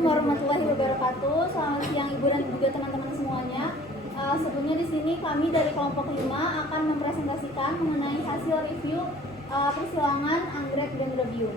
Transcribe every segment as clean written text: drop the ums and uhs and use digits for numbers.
Assalamualaikum warahmatullahi wabarakatuh. Selamat siang Ibu dan juga teman-teman semuanya. Sebelumnya di sini kami dari kelompok 5 akan mempresentasikan mengenai hasil review persilangan anggrek dendrobium.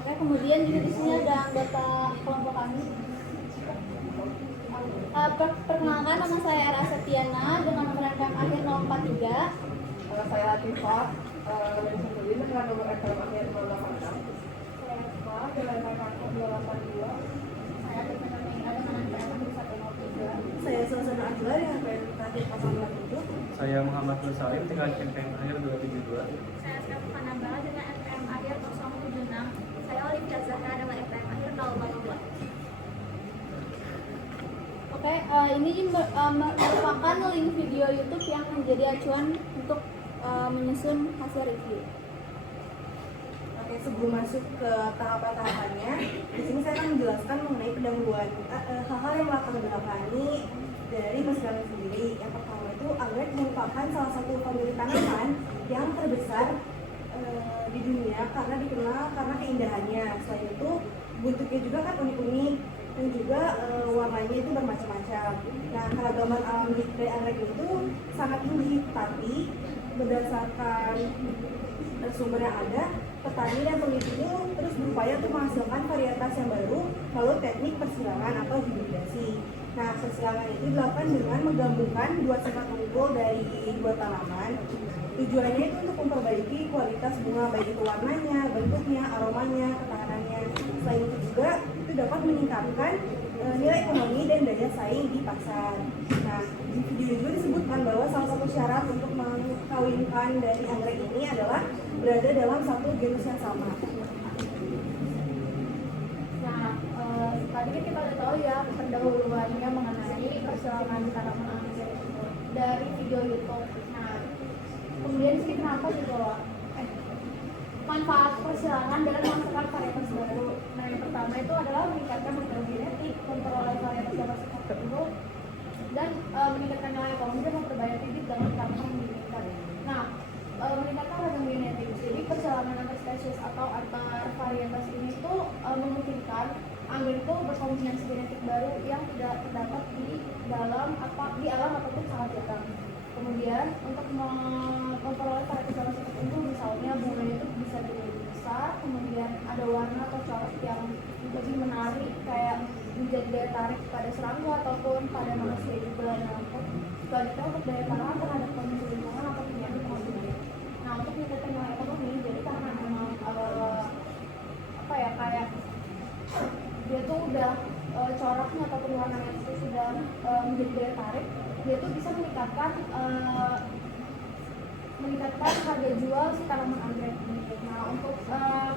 Oke, kemudian juga di sini ada anggota kelompok kami. Perkenalkan, nama saya Era Setiana dengan nomor NPM akhir 043. Saya Latifah dari Sumberlin dengan nomor NPM akhir 086. Saya Eva dengan NPM 282. Saya Tifana Mega dengan NPM akhir 103. Saya Suasana Ajla dengan NPM akhir 087. Saya Muhammad Nur Salim dengan NPM akhir 272. Saya Stefan Fanabala dengan NPM akhir 076. Saya Olivia Zahra dengan NPM akhir 082. Oke, ini merupakan link video YouTube yang menjadi acuan untuk menyusun hasil review. Oke, sebelum masuk ke tahapan-tahapannya, di sini saya akan menjelaskan mengenai pendahuluan hal-hal yang melatar belakangi dari persilangan sendiri. Yang pertama itu anggrek merupakan salah satu famili tanaman yang terbesar di dunia karena dikenal karena keindahannya. Selain itu bentuknya juga kan unik-unik dan juga warnanya itu bermacam-macam. Nah, keragaman alami dari anggrek itu sangat tinggi, tapi berdasarkan sumber yang ada, petani dan peneliti itu terus berupaya untuk menghasilkan varietas yang baru melalui teknik persilangan atau hibridasi. Nah, persilangan itu dilakukan dengan menggabungkan dua sifat unggul dari dua tanaman. Tujuannya itu untuk memperbaiki kualitas bunga, baik itu warnanya, bentuknya, aromanya, ketahanannya. Selain itu juga itu dapat meningkatkan nilai ekonomi dan daya saing di pasar. Nah, di video juga disebutkan bahwa salah satu syarat untuk mengkawinkan dari anggrek ini adalah berada dalam satu genus yang sama. Nah, tadi kan kita udah tahu ya pendahuluannya mengenai persilangan tanaman anggrek dari video YouTube. Nah, kemudian sih kenapa gitu loh? Manfaat persilangan dalam menghasilkan varietas baru. Nah, yang pertama itu adalah meningkatkan mutu genetik, memperoleh varietas yang bersifat unggul, dan meningkatkan nilai ekonomi dan memperbanyak bibit dalam tanaman yang diinginkan. Nah, meningkatkan ragam genetik. Jadi persilangan antar spesies atau antar varietas ini tuh memungkinkan anggrek itu berkombinasi genetik baru yang tidak terdapat di alam ataupun sangat jarang. Kemudian untuk memperoleh varietas yang bersifat unggul, misalnya bunganya itu bisa jadi lebih besar, kemudian ada warna atau corak yang lebih menarik, kayak menjadi daya tarik pada serangga ataupun pada manusia juga. Nah, selanjutnya untuk daya tahan terhadap kondisi lingkungan atau penyakit manusia. Nah, untuk meningkatkan nilai ekonomi, jadi karena memang kayak dia tuh udah coraknya ataupun warnanya itu sudah menjadi daya tarik, dia tuh bisa meningkatkan harga jual si tanaman anggrek gitu. Nah, untuk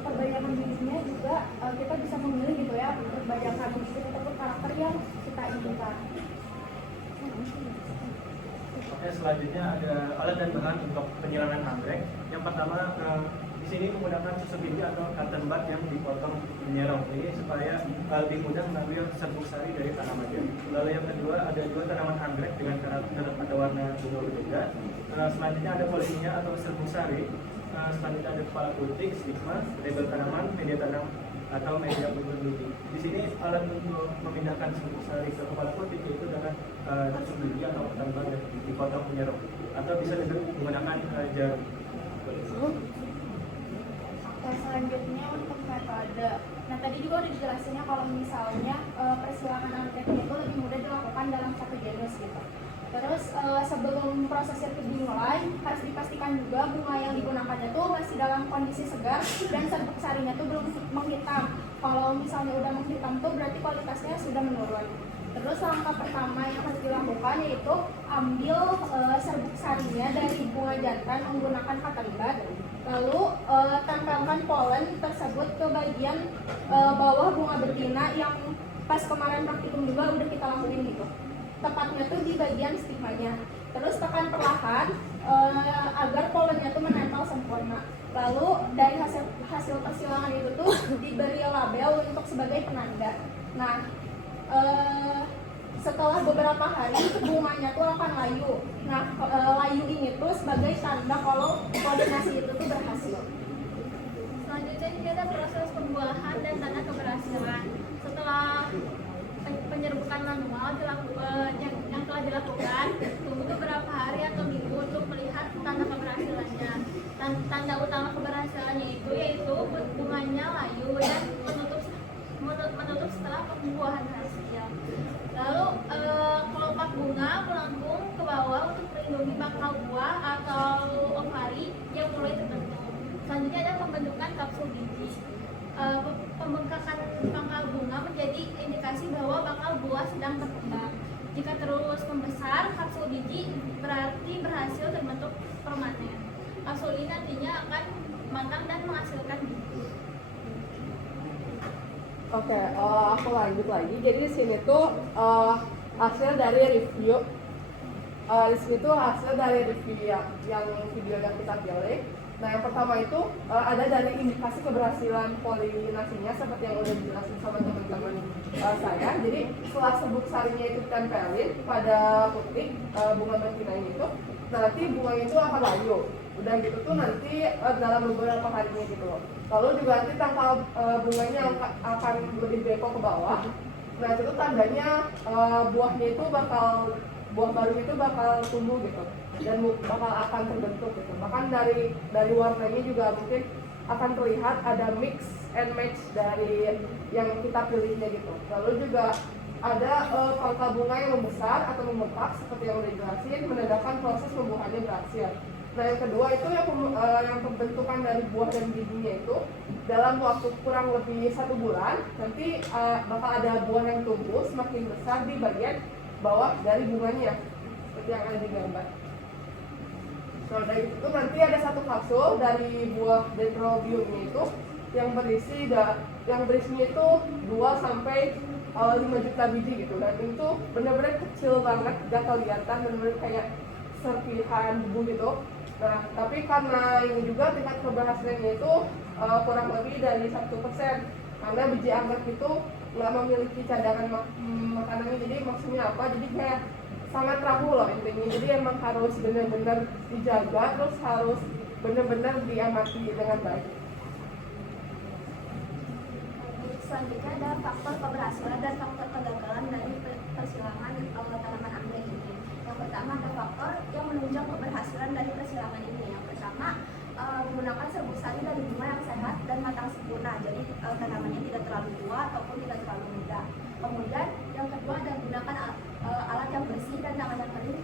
perbanyakan bibitnya juga kita bisa memilih gitu ya, perbanyakan bibit ataupun karakter yang kita inginkan. Oke, selanjutnya ada alat dan bahan untuk penyilangan anggrek. Yang pertama, di sini menggunakan susu biji atau cotton bud yang dipotong menyerong ini supaya lebih mudah mengambil serbuk sari dari tanamannya. Lalu yang kedua, ada dua tanaman anggrek dengan karakter pada warna bunga berbeda. Selanjutnya ada polisinya atau serbuk sari. Selanjutnya ada kepala putih, stigma, label tanaman, media tanam atau media bunga biji. Di sini alat untuk memindahkan serbuk sari ke kepala putih itu dengan susu biji atau cotton bud yang dipotong menyerong, atau bisa juga menggunakan jarum. Selanjutnya untuk metode. Nah, tadi juga udah dijelasinnya kalau misalnya persilangan anggrek itu lebih mudah dilakukan dalam satu genus gitu. Terus sebelum proses itu dimulai harus dipastikan juga bunga yang digunakannya tuh masih dalam kondisi segar dan serbuk sarinya tuh belum menghitam. Kalau misalnya udah menghitam tuh berarti kualitasnya sudah menurun. Terus langkah pertama yang harus dilakukan yaitu ambil serbuk sarinya dari bunga jantan menggunakan cotton bud. Lalu tempelkan polen tersebut ke bagian bawah bunga betina yang pas kemarin praktikum juga udah kita lakuin gitu. Tepatnya tuh di bagian stigmanya. Terus tekan perlahan agar polennya tuh menempel sempurna. Lalu dari hasil persilangan itu tuh diberi label untuk sebagai penanda. Nah, setelah beberapa hari bunganya tuh akan layu. Nah, layu ini tuh sebagai tanda kalau koordinasi itu tuh berhasil. Selanjutnya ini ada proses pembuahan dan tanda keberhasilan. Setelah penyerbukan manual yang telah dilakukan, tunggu beberapa hari atau minggu untuk melihat tanda keberhasilannya. Tanda utama keberhasilannya itu yaitu bunganya layu dan menutup setelah pembuahan hasil. Lalu kelopak bunga melengkung ke bawah untuk melindungi bakal buah atau ovari yang mulai terbentuk. Selanjutnya ada pembentukan kapsul biji. Pembengkakan pangkal bunga menjadi indikasi bahwa bakal buah sedang berkembang. Jika terus membesar, kapsul biji berarti berhasil terbentuk permanen. Kapsul ini nantinya akan matang dan menghasilkan biji. Oke, aku lanjut lagi. Jadi di sini tuh hasil dari review. Di sini tuh hasil dari review yang video yang kita pilih. Nah, yang pertama itu ada dari indikasi keberhasilan polinasinya seperti yang udah dijelasin sama teman-teman saya. Jadi setelah serbuk sarinya itu ditempelin pada putik bunga betina ini itu, nanti bunganya itu akan layu. Udah gitu tuh nanti dalam beberapa harinya gitu loh. Lalu juga nanti tangkal bunganya akan lebih bengkok ke bawah. Nah itu tuh tandanya buahnya itu buah baru itu bakal tumbuh gitu dan bakal akan terbentuk gitu. Bahkan dari warnanya juga mungkin akan terlihat ada mix and match dari yang kita pilihnya gitu. Lalu juga ada pangkal bunga yang membesar atau membengkak seperti yang udah dijelasin, menandakan proses pembuahannya berhasil. Nah yang kedua itu yang pembentukan dari buah dan bijinya itu dalam waktu kurang lebih 1 bulan nanti bakal ada buah yang tumbuh semakin besar di bagian bawah dari bunganya seperti yang ada di gambar. Nah dari itu nanti ada satu kapsul dari buah dendrobiumnya itu yang berisinya itu 2 sampai 5 juta biji gitu. Dan itu benar-benar kecil banget, gak kelihatan, benar-benar kayak serpihan debu gitu. Nah, tapi karena ini juga tingkat keberhasilannya itu kurang lebih dari 1%, karena biji anggrek itu nggak memiliki cadangan makanannya. Jadi maksudnya apa? Jadi kayak sangat rapuh loh intinya. Jadi emang harus benar-benar dijaga, terus harus benar-benar diamati dengan baik. Selanjutnya ada faktor keberhasilan dan faktor kegagalan dari persilangan tanaman anggrek ini. Yang pertama ada faktor yang menunjang keberhasilan dari persilangan ini. Yang pertama menggunakan serbuk sari dari bunga yang sehat dan matang sempurna. Jadi tanamannya tidak terlalu tua ataupun tidak terlalu muda. Kemudian yang kedua ada menggunakan alat yang bersih dan tangan yang kering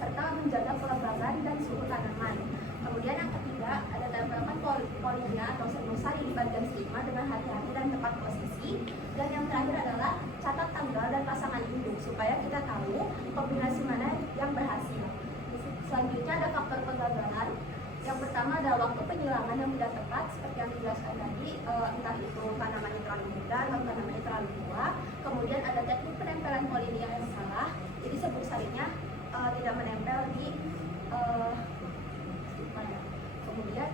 serta menjaga kelembagaan dan suhu tanaman. Kemudian yang ketiga ada tempelkan polinya atau serbuk sari di bagian stigma dengan hati-hati dan tepat posisi. Dan yang terakhir adalah catat tanggal dan pasangan induk supaya kita tahu kombinasi mana yang berhasil. Selanjutnya ada faktor kegagalan. Yang pertama ada waktu penyilangan yang tidak tepat seperti yang dijelaskan tadi, entah itu tanamannya terlalu muda atau tanamannya terlalu tua. Kemudian ada teknik penempelan polinia yang salah, jadi serbuk sarinya tidak menempel di kemudian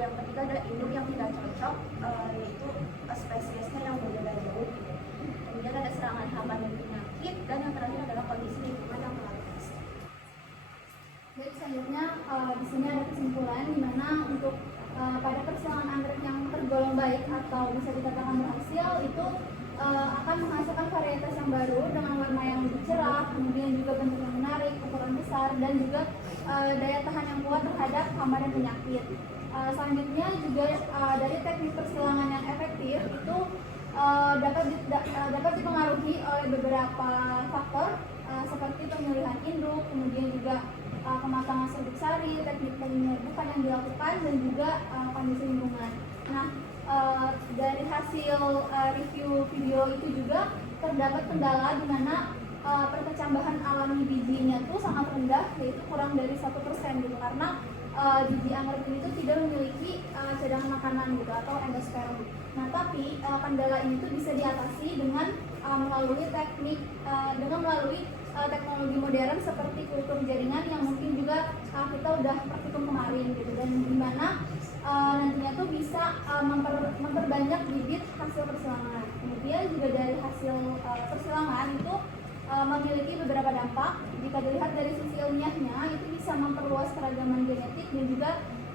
yang ketiga ada induk yang tidak cocok, yaitu spesiesnya yang berbeda jauh. Kemudian ada serangan hama dan penyakit, dan yang terakhir adalah kondisi lingkungan yang terlalu keras. Baik, selanjutnya di sini ada kesimpulan di mana untuk pada persilangan anggrek yang tergolong baik atau bisa dikatakan berhasil itu akan menghasilkan varietas yang baru dengan warna yang lebih cerah, kemudian juga bentuk yang menarik, ukuran besar, dan juga daya tahan yang kuat terhadap hama dan penyakit. Selanjutnya juga dari teknik persilangan yang efektif itu dapat dipengaruhi oleh beberapa faktor seperti pemilihan induk, kemudian juga kematangan serbuk sari, teknik penyerbukan yang dilakukan, dan juga kondisi lingkungan. Nah, dari hasil review video itu juga terdapat kendala di mana perkecambahan alami bijinya tuh sangat rendah, yaitu kurang dari 1% gitu, karena biji anggrek ini tuh tidak memiliki cadangan makanan gitu atau endosperm. Nah, tapi kendala ini tuh bisa diatasi dengan melalui teknologi modern seperti kultur jaringan yang mungkin juga kita udah praktikum kemarin gitu, dan dimana nantinya tuh bisa memperbanyak bibit hasil persilangan. Kemudian juga dari hasil persilangan itu memiliki beberapa dampak. Jika dilihat dari sisi ilmiahnya itu bisa memperluas keragaman genetik dan juga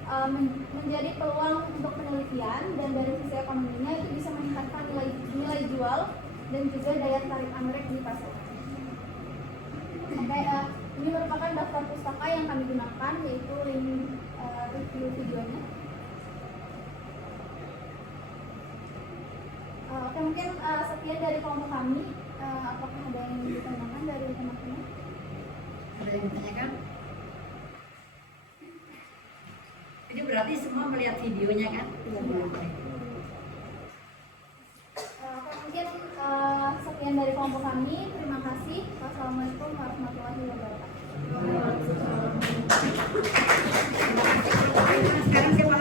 menjadi peluang untuk penelitian, dan dari sisi ekonominya itu bisa meningkatkan nilai jual dan juga daya tarik anggrek di pasaran. Oke, ini merupakan daftar pustaka yang kami gunakan, yaitu link review videonya. Oke, mungkin sekian dari kelompok kami. Apakah ada yang ditanyakan dari teman-teman? Ada yang ditanyakan? Ini berarti semua melihat videonya kan? Iya. Mungkin sekian dari kelompok kami. Terima kasih. Wassalamualaikum warahmatullahi wabarakatuh. Sekarang siapa